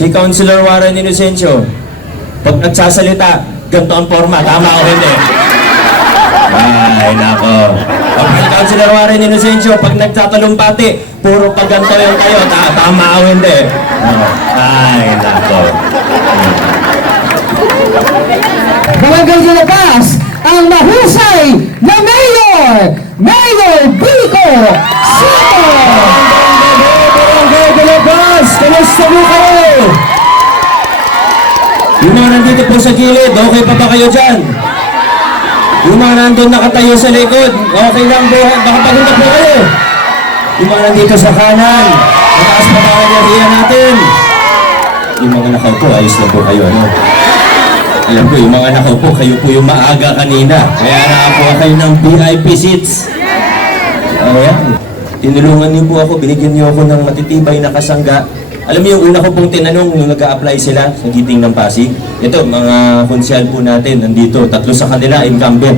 Si Councilor Warren Inocencio, pag nagsasalita, ganito ang forma, tama o hindi? Ay, nako. Si Councilor Warren Inocencio, pag nagtatalumpati, puro pag ganito yung kayo, tama o hindi? Ay, nako. Barangay Dilabas, ang mahusay na Mayor, Mayor Vico Soto! Barangay Dilabas, kamusta mo kayo? Yung mga nandito po sa gilid, okay pa ba kayo dyan? Yung mga nandun nakatayo sa likod, okay lang buhay, baka pagod na po kayo. Yung mga nandito sa kanan, mataas pa ba kanya natin? Yung mga nakaupo, ayos na po kayo, ano? Alam ko, yung mga nakaupo, kayo po yung maaga kanina. Kaya nakakuha kayo ng VIP seats. Ayan. Tinulungan niyo po ako, binigyan niyo ako ng matitibay na kasangga. Alam niyo, yung una ko pong tinanong, nung nag-a-apply sila sa Giting ng Pasig. Ito, mga konsyal po natin, nandito. 3 sa kanila, incumbent.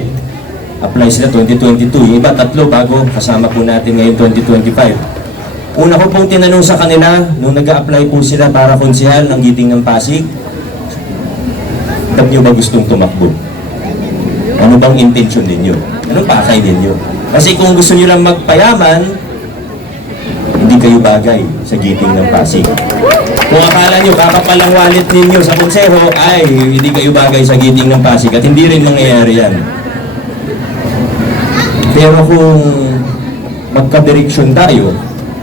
Apply sila 2022. Yung iba, 3 bago kasama po natin ngayon 2025. Una ko pong tinanong sa kanila, nung nag-a-apply po sila para konsyal ng Giting ng Pasig, ba't nyo ba gustong tumakbo? Ano bang intention ninyo? Anong pakay ninyo? Kasi kung gusto nyo lang magpayaman, hindi kayo bagay sa Giting ng Pasig. Kung akala nyo kakapalang wallet ninyo sa konseho, ay hindi kayo bagay sa Giting ng Pasig at hindi rin mangyayari yan. Pero kung magka-direksyon tayo,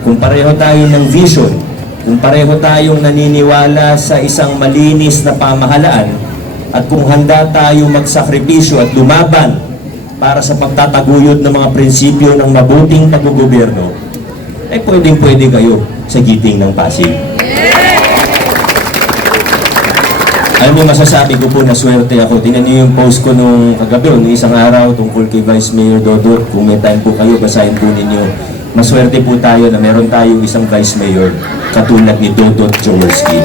kung pareho tayo ng vision, kung pareho tayong naniniwala sa isang malinis na pamahalaan, at kung handa tayo magsakripisyo at lumaban para sa pagtataguyod ng mga prinsipyo ng mabuting paggogobyerno, ay pwedeng-pwede kayo sa Giting ng Pasig. Alam mo, masasabi ko po na swerte ako. Tingnan niyo yung post ko nung kagabi, nung isang araw tungkol kay Vice Mayor Dodot. Kung may time po kayo, basahin po ninyo. Maswerte po tayo na meron tayong isang Vice Mayor katulad ni Dodot Jaworski.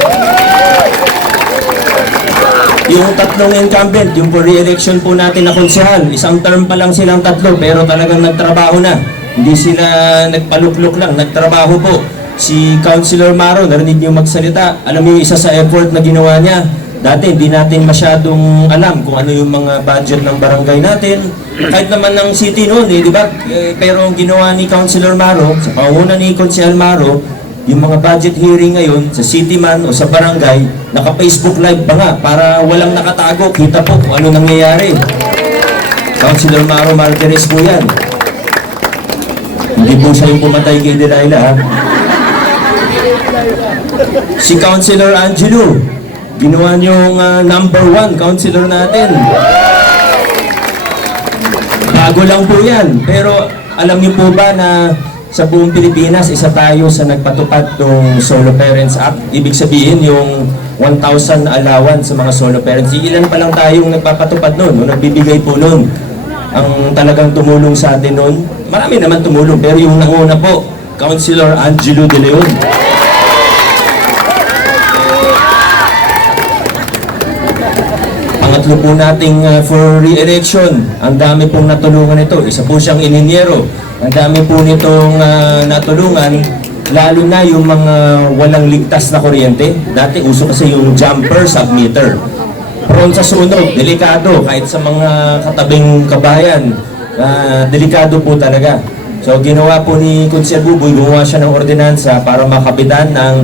Yung 3 incumbent, yung for re-election po natin na konsehal, isang term pa lang silang 3, pero talagang nagtrabaho na. Hindi sila nagpaluklok lang, nagtrabaho po. Si Councilor Maro, narinig niyo magsalita. Alam niyo, isa sa effort na ginawa niya, dati hindi natin masyadong alam kung ano yung mga budget ng barangay natin. Kahit naman ng city noon, di ba? Pero ang ginawa ni Councilor Maro, sa panguna ni Councilor Maro, yung mga budget hearing ngayon sa city man o sa barangay, naka-Facebook live pa nga para walang nakatago, kita po kung ano nangyayari. Councilor Maro Martires po yan. Hindi po siya yung pumatay kay Delilah, ha? Si Councilor Angelo, ginawa niyong number 1 councilor natin. Bago lang po yan, pero alam niyo po ba na sa buong Pilipinas, isa tayo sa nagpatupad ng Solo Parents Act. Ibig sabihin, yung 1,000 allowance sa mga solo parents. Ilan pa lang tayong nagpapatupad noon, nagbibigay po noon. Ang talagang tumulong sa atin noon, marami naman tumulong, pero yung nanguna po, Councilor Angelo De Leon. Pangatlo po nating for re-election, ang dami pong natulungan ito. Isa po siyang ininyero. Ang dami po nitong natulungan, lalo na yung mga walang ligtas na kuryente. Dati uso kasi yung jumper submeter. Prone sa sunog, delikado kahit sa mga katabing kabayan. Delikado po talaga. So ginawa po ni Kunsel Buboy, gumawa siya ng ordinansa para makapitan ng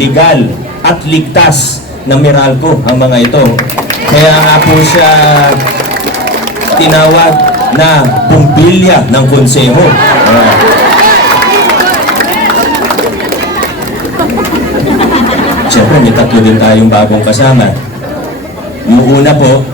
legal at ligtas na Meralco ang mga ito. Kaya nga po siya tinawag na bumbilya ng konseho. Siyempre, may 3 din tayong bagong kasama. Yung una po,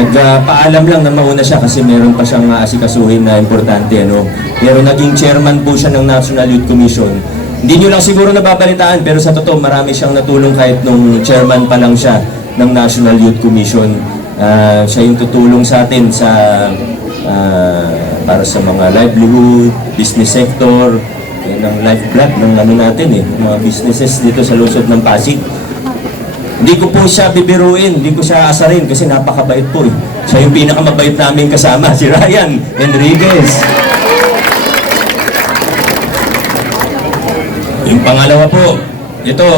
nagpaalam lang na mauna siya kasi meron pa siyang asikasuhin na importante. Ano? Pero naging chairman po siya ng National Youth Commission. Hindi nyo lang siguro nababalitaan, pero sa totoo, marami siyang natulong kahit nung chairman pa lang siya ng National Youth Commission. Siya yung tutulong sa atin sa para sa mga livelihood, business sector, ng lifeblood ng ano natin mga businesses dito sa lungsod ng Pasig. Hindi ko po siya bibiruin, hindi ko siya asarin kasi napakabait po Siya yung pinakamabait namin kasama, si Ryan Enriquez. Yung pangalawa po, ito,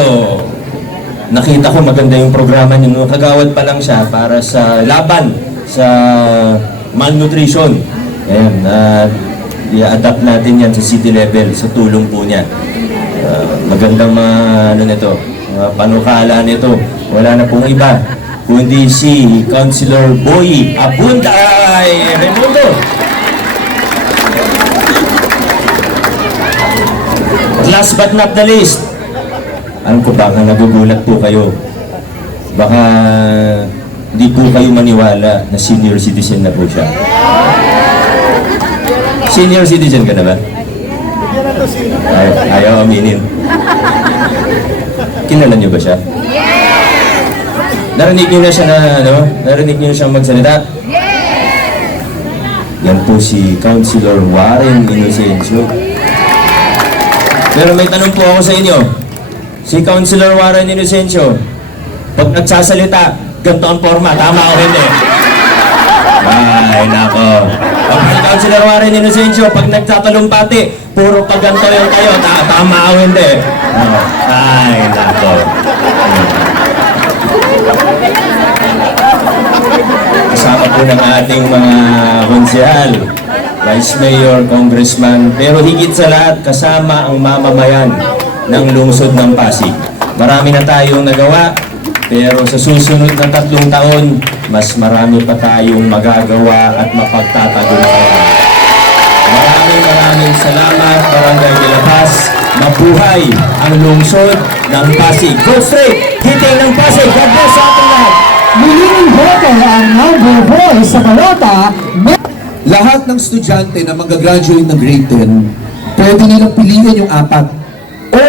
nakita ko maganda yung programa niyo. No? Kagawad pa lang siya para sa laban sa malnutrition. Ayan, i-adapt natin yan sa city level sa tulong po niya. Magandang ano nito, panukala nito. Wala na pong iba kundi si Councilor Boy Abunday Raimundo. Last but not the least, alam ko baka nagugulat po kayo. Baka hindi po kayo maniwala na senior citizen na po siya. Senior citizen ka na ba? Ayaw aminin. Kilala niyo ba siya? Narinig niyo na siya na, ano? Narinig niyo na siyang magsalita? Yan po si Councilor Warren Inocencio. Pero may tanong po ako sa inyo. Si Councilor Warren Inocencio, pag nagsasalita, ganito ang forma, tama o hindi? Ay, nako. Pag si Councilor Warren Inocencio, pag nagtatalumpati, puro pag ganito yung kayo, tama o hindi? Ay, nako. Kasama po ng ating mga konsehal, Vice Mayor, Congressman, pero higit sa lahat, kasama ang mamamayan ng lungsod ng Pasig. Marami na tayong nagawa, pero sa susunod na 3 taon, mas marami pa tayong magagawa at mapagtatagumpayan. Maraming salamat, Barangay de la Paz. Mabuhay ang lungsod ng Pasig. Go straight! Hiting ng Pasig! God bless sa ating lahat! Muling boto ang number voice sa balota. Lahat ng estudyante na mag-graduate ng grade 10, pwede nilang piliin yung 4. O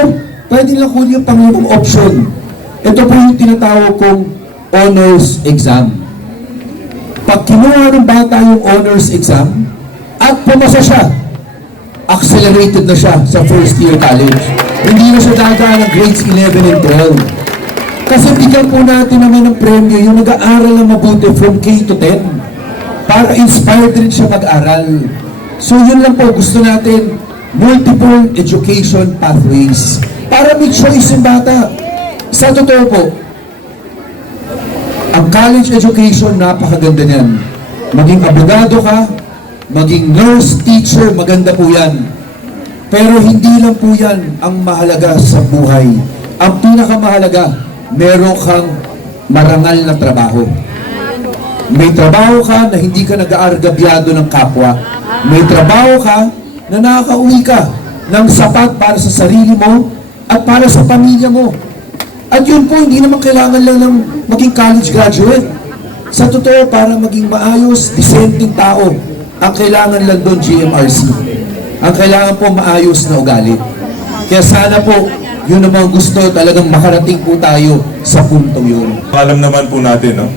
pwede nilang kunin yung pangunang option. Ito po yung tinatawag kong honors exam. Pag kinuha ng bata yung honors exam at pumasa siya, accelerated na siya sa first year college. Hindi na siya dadaan ng grades 11 and 12. Kasi bigyan po natin naman ng premyo yung nag-aaral na mabuti from K to 10 para inspired rin siya mag-aral. So yun lang po, gusto natin multiple education pathways para may choice yung bata. Sa totoo po, ang college education, napakaganda niyan. Maging abogado ka, maging nurse, teacher, maganda po yan. Pero hindi lang po yan ang mahalaga sa buhay. Ang pinakamahalaga, meron kang marangal na trabaho. May trabaho ka na hindi ka nag-aargabyado ng kapwa. May trabaho ka na nakakauwi ka ng sapat para sa sarili mo at para sa pamilya mo. At yun po, hindi naman kailangan lang ng maging college graduate. Sa totoo, para maging maayos, disenteng tao, ang kailangan lang doon GMRC. Ang kailangan po maayos na ugali. Kaya sana po, yun naman gusto, talagang makarating po tayo sa puntong yun. Alam naman po natin, no?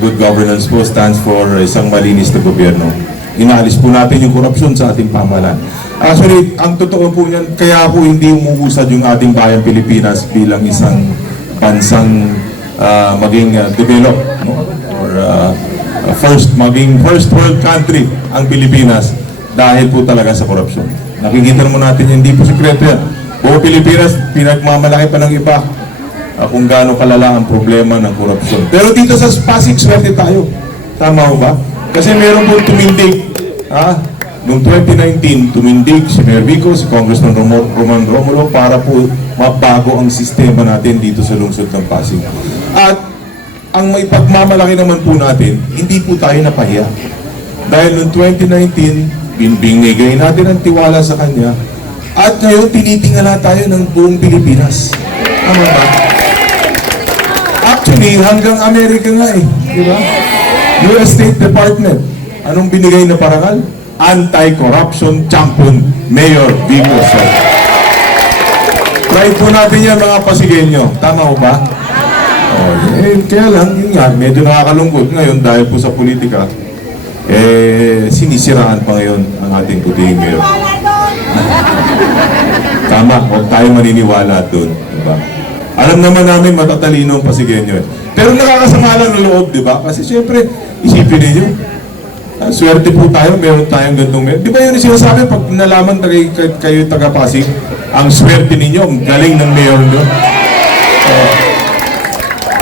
Good governance po stands for isang malinis na gobyerno. Inaalis po natin yung korupsyon sa ating pamahalaan. Actually, ang totoo po niyan, kaya po hindi umuusad yung ating bayang Pilipinas bilang isang bansang maging developed, no? Or maging first world country ang Pilipinas dahil po talaga sa korupsyon. Nakikita naman natin, hindi po sekreto yan. Buong Pilipinas, pinagmamalaki pa ng iba kung gaano kalala ang problema ng korupsyon. Pero dito sa Pasig, swerte tayo. Tama ho ba? Kasi meron po tumindig. Noong 2019, tumindig si Mayor Vico, si Congressman Roman Romulo para po mabago ang sistema natin dito sa lungsod ng Pasig. At ang may pagmamalaki naman po natin, hindi po tayo napahiya. Dahil noong 2019, binigay natin ang tiwala sa kanya. At ngayon, tinitingala tayo ng buong Pilipinas. Tama ba? Actually, hanggang Amerika nga eh. Di ba? US State Department. Anong binigay na parangal? Anti-corruption champion, Mayor Vico Soto. Try po natin yan mga Pasigueño. Tama ba? Kaya lang, yun nga, medyo nakakalungkot ngayon dahil po sa politika, sinisiraan pa ngayon ang ating puting mayor. Tama, huwag tayo maniniwala doon. Diba? Alam naman namin matatalino ang Pasigueño. Pero nakakasama lang ng loob, di ba? Kasi siyempre, isipin ninyo, swerte po tayo, meron tayong gantong mayor. Di ba yun yung sinasabi pag nalaman kayo, tayo, taga-Pasig, ang swerte ninyo, ang galing ng mayor doon. Kaya lang, yun nga, medyo nakakalungkot ngayon dahil po sa politika, sinisiraan pa ngayon ang ating puting mayor. Tama, huwag tayo maniniwala doon. Diba? Alam naman namin matatalino ang Pasigueño. Pero nakakasama lang ng loob, di ba? Kasi siyempre, isipin ninyo, swerte po tayo, meron tayong gantong mayor. Di ba yun yung sinasabi pag nalaman kayo, tayo, taga-Pasig, ang swerte ninyo, galing ng mayor doon.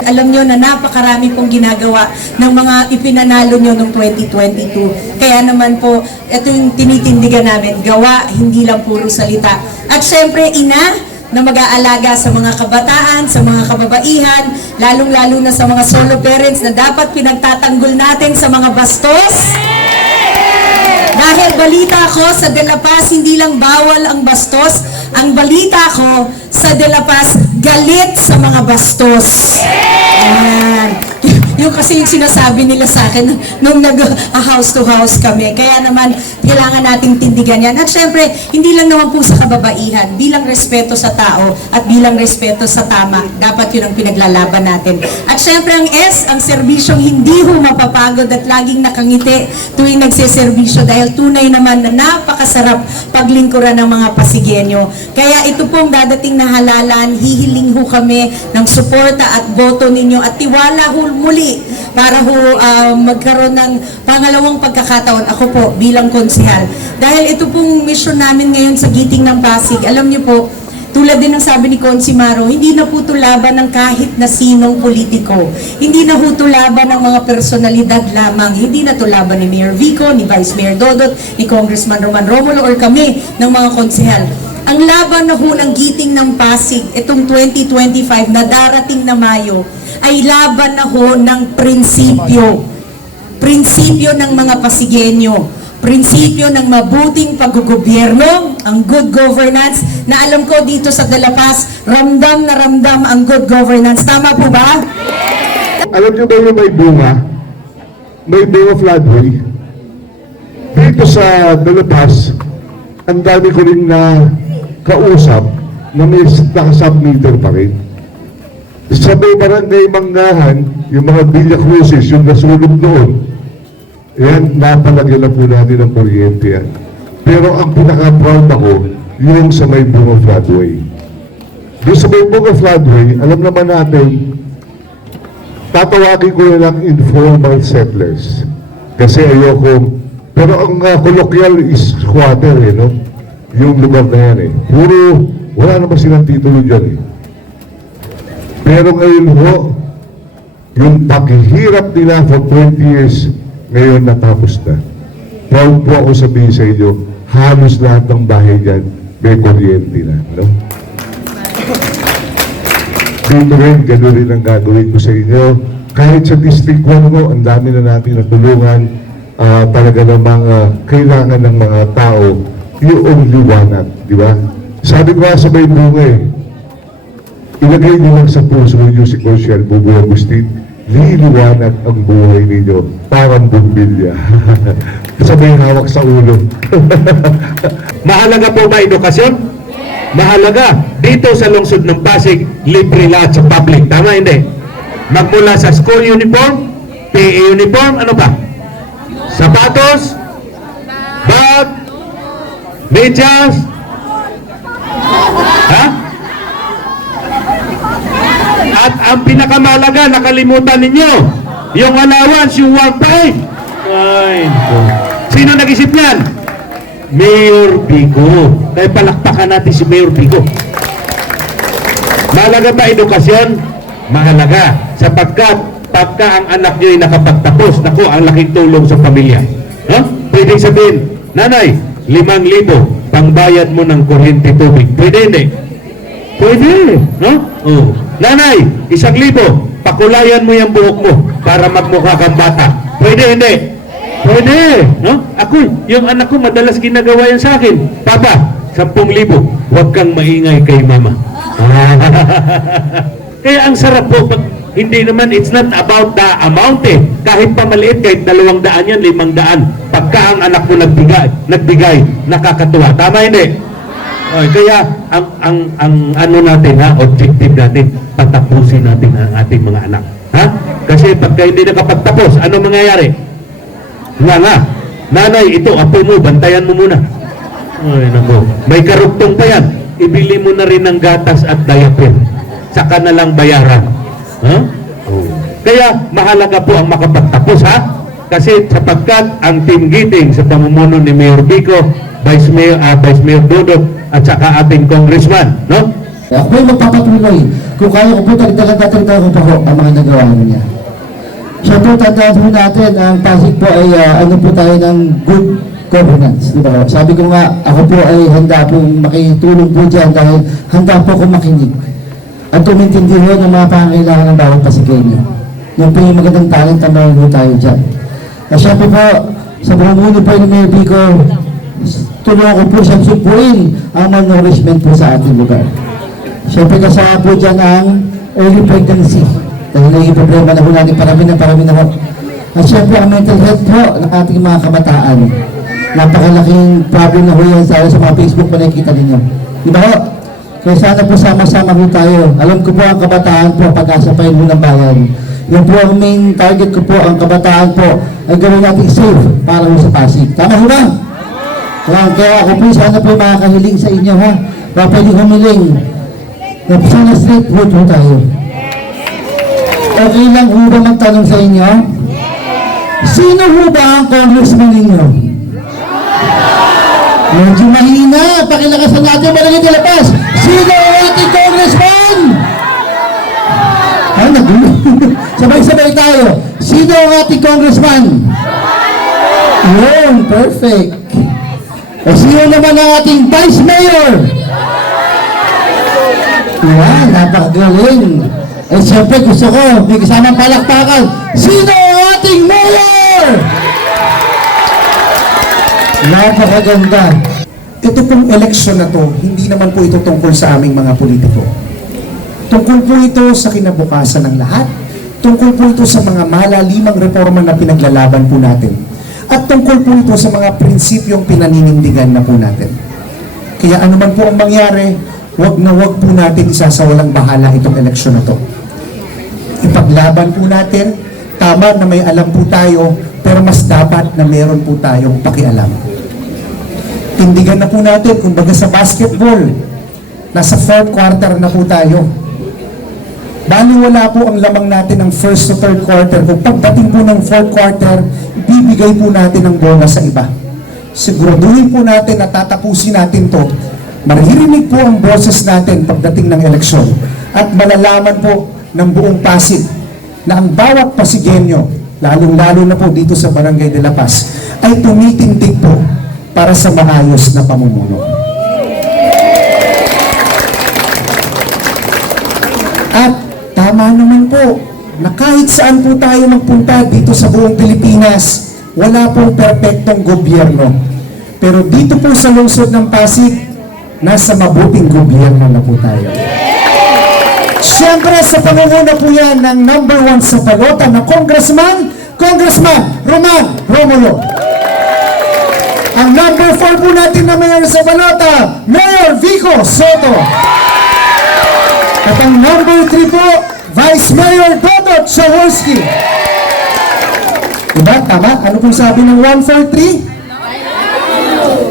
Pasig, alam nyo na napakarami pong ginagawa ng mga ipinanalo nyo noong 2022. Kaya naman po, ito yung tinitindigan namin, gawa, hindi lang puro salita. At syempre, ina, na mag-aalaga sa mga kabataan, sa mga kababaihan, lalong-lalo na sa mga solo parents na dapat pinagtatanggol natin sa mga bastos. Dahil balita ko sa De La Paz, hindi lang bawal ang bastos, ang balita ko sa De La Paz, galit sa mga bastos. Ayan. Yung kasi yung sinasabi nila sa akin nung nag-house to house kami. Kaya naman, kailangan nating tindigan yan. At syempre, hindi lang naman po sa kababaihan, bilang respeto sa tao at bilang respeto sa tama, dapat yun ang pinaglalaban natin. At syempre, ang S, ang serbisyong hindi ho mapapagod at laging nakangiti tuwing nagseserbisyo dahil tunay naman na napakasarap paglingkuran ng mga Pasigenyo. Kaya ito pong dadating na halalan, hihiling ho kami ng suporta at boto ninyo at tiwala ho muli para ho magkaroon ng pangalawang pagkakataon ako po bilang konsehal. Dahil ito pong mission namin ngayon sa Giting ng Pasig, alam niyo po, tulad din ng sabi ni Consi Maro, hindi na po ito laban ng kahit na sinong politiko. Hindi na po ito laban ng mga personalidad lamang. Hindi na ito laban ni Mayor Vico, ni Vice Mayor Dodot, ni Congressman Roman Romulo, or kami ng mga konsehal. Ang laban na ho ng Giting ng Pasig, itong 2025 na darating na Mayo, ay laban na ho ng prinsipyo. Prinsipyo ng mga Pasigenyo. Prinsipyo ng mabuting paggogobyerno, ang good governance, na alam ko dito sa De La Paz, ramdam na ramdam ang good governance. Tama po ba? Alam niyo ba yung may bunga? May bunga floodway. Dito sa De La Paz, ang dami ko rin na kausap na may naka-submeter pa rin. Sa may barangay Manggahan, yung mga Villa Cruces, yung nasulog noon, yan, napalagyan na po natin ng kuryente yan. Pero ang pinaka-proud ako, yung sa may bunga floodway. Doon sa may bunga floodway, alam naman natin, tatawagin ko na lang informal settlers. Kasi ayoko, pero ang colloquial is squatter, no? Yung lugar na yan Puro, wala naman silang titulo dyan Pero ngayon ho, yung paghihirap nila for 20 years, ngayon natapos na. Proud po ako sabihin sa inyo, halos lahat ng bahay dyan, may kuryente na, no? Dito rin, gano'n rin ang gagawin ko sa inyo. Kahit sa District 1 ko, ang dami na natin natulungan, talaga namang kailangan ng mga tao yung liwanag, di ba? Sabi ko sa may bunga ilagay niyo lang sa puso niyo si Consiel Buboy Agustin, liliwanag ang buhay ninyo, parang bumbilya. Sabay hawak sa ulo. Mahalaga po ba edukasyon? Mahalaga. Dito sa lungsod ng Pasig, libre lahat sa public. Tama hindi? Magmula sa school uniform, PE uniform, ano pa? Sapatos, bag, medyas, ha? At ang pinakamalaga, nakalimutan ninyo, yung allowance, yung 1.5. Ay, sino nag-isip niyan? Mayor Vico. Kaya palakpakan natin si Mayor Vico. Mahalaga ba edukasyon? Mahalaga. Sapagkat pagka ang anak nyo ay nakapagtapos, naku, ang laking tulong sa pamilya. No? Pwede sabihin, nanay, 5,000 pangbayad mo ng kuryente tubig. Pwede hindi? Pwede. No? Oh. Nanay, 1,000, pakulayan mo yung buhok mo para magmukha kang bata. Pwede hindi? Pwede. No? Ako, yung anak ko madalas ginagawa yan sa akin. Papa, 10,000, huwag kang maingay kay mama. Kaya ang sarap po, pag hindi naman, it's not about the amount Kahit pa maliit, kahit 200 yan, 500. Pagka ang anak mo nagbigay, nakakatuwa. Tama hindi? Kaya ang ano natin objective natin, patapusin natin ang ating mga anak. Kasi pagka hindi nakapagtapos, ano mangyayari? Nga, nanay, ito, apo mo, bantayan mo muna. Ay, nako. May karugtong pa yan. Ibili mo na rin ng gatas at diaper. Saka na lang bayaran. Kaya mahalaga po ang makapagtapos, Kasi sapagkat ang Team Giting sa pamumuno ni Mayor Vico, Vice Mayor Dodot, at saka ating congressman, no? Ako'y magpapatuloy kung kaya ko po tagdagan ko pa ho ang mga nagawa niya. Siyempre, tandaan po natin, ang Pasig po ay ano po tayo ng good governance. Di ba? Sabi ko nga, ako po ay handa pong makitulong po dyan dahil handa po akong makinig. At tumintindi ho ng mga pangangailangan ng bawat Pasigenyo. Yung po yung magandang talent na meron po tayo dyan. At siyempre po, sa bumuni po ng Mayor Vico, tulungan ko po siyang supuin ang malnourishment po sa ating lugar. Siyempre kasama po dyan ang early pregnancy. Dahil naging problema na po natin, parami na po. At siyempre ang mental health po ng ating mga kabataan. Napakalaking problem na po yan sa mga Facebook po nakikita ninyo. Di ba ho? Kaya sana po sama-sama po tayo. Alam ko po ang kabataan po, pag-asa pa yun ng bayan. Yun po ang main target ko po, ang kabataan po ay gawin natin safe para po sa Pasig. Tama ho ba? Kaya ako po sana po makakahiling sa inyo ha. Baka pwede humiling na sana straight vote po tayo. Okay lang ho ba magtanong sa inyo? Sino ho ba ang congressman ninyo? Medyo mahina. Pakilakasan natin Barangay de la Paz. Sino ang ating congressman? Ay, nagulo. Sabay-sabay tayo. Sino ang ating congressman? Yun, perfect. O sino naman ang ating vice mayor? Yan, napakagaling. Eh, siyempre gusto ko, may kasamang palakpakan. Sino ang ating mayor? Napakaganda. Ito pong eleksyon na to, hindi naman po ito tungkol sa aming mga politiko. Tungkol po ito sa kinabukasan ng lahat. Tungkol po ito sa mga malalimang reforma na pinaglalaban po natin. At tungkol po ito sa mga prinsipyong pinaninindigan na po natin. Kaya ano man po ang mangyari, wag na wag po natin isasawalang bahala itong eleksyon na to. Ipaglaban po natin, tama na may alam po tayo, pero mas dapat na meron po tayong pakialam. Tindigan na po natin, kumbaga sa basketball, nasa fourth quarter na po tayo. Bali wala po ang lamang natin ng first to third quarter. Kung pagdating po ng fourth quarter, ibibigay po natin ang bola sa iba. Siguraduhin po natin na tatapusin natin to. Maririnig po ang boses natin pagdating ng eleksyon. At malalaman po ng buong Pasig na ang bawat Pasigenyo, lalong-lalo na po dito sa Barangay de la Paz, ay tumitindig po para sa maayos na pamumuno. At tama naman po na kahit saan po tayo magpunta dito sa buong Pilipinas, wala pong perpektong gobyerno. Pero dito po sa lungsod ng Pasig, nasa mabuting gobyerno na po tayo. Siyempre sa pangunguna po yan ng number 1 sa balota na Congressman Roman Romulo. Ang number 4 po natin na mayor sa balota, Mayor Vico Soto. At ang number 3 po, Vice Mayor Dodot Shaworski. Diba? Tama? Ano pong sabi ng 1, 4, 3?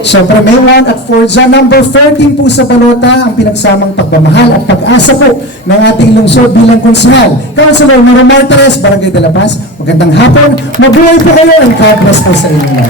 Siyempre may 1 at 4 dyan. Number 14 po sa balota, ang pinagsamang pagmamahal at pag-asa po ng ating lungsod bilang konsehal. Councilor Maro Martires, Barangay de la Paz. Magandang hapon. Mabuhay po kayo and God bless po sa inyo.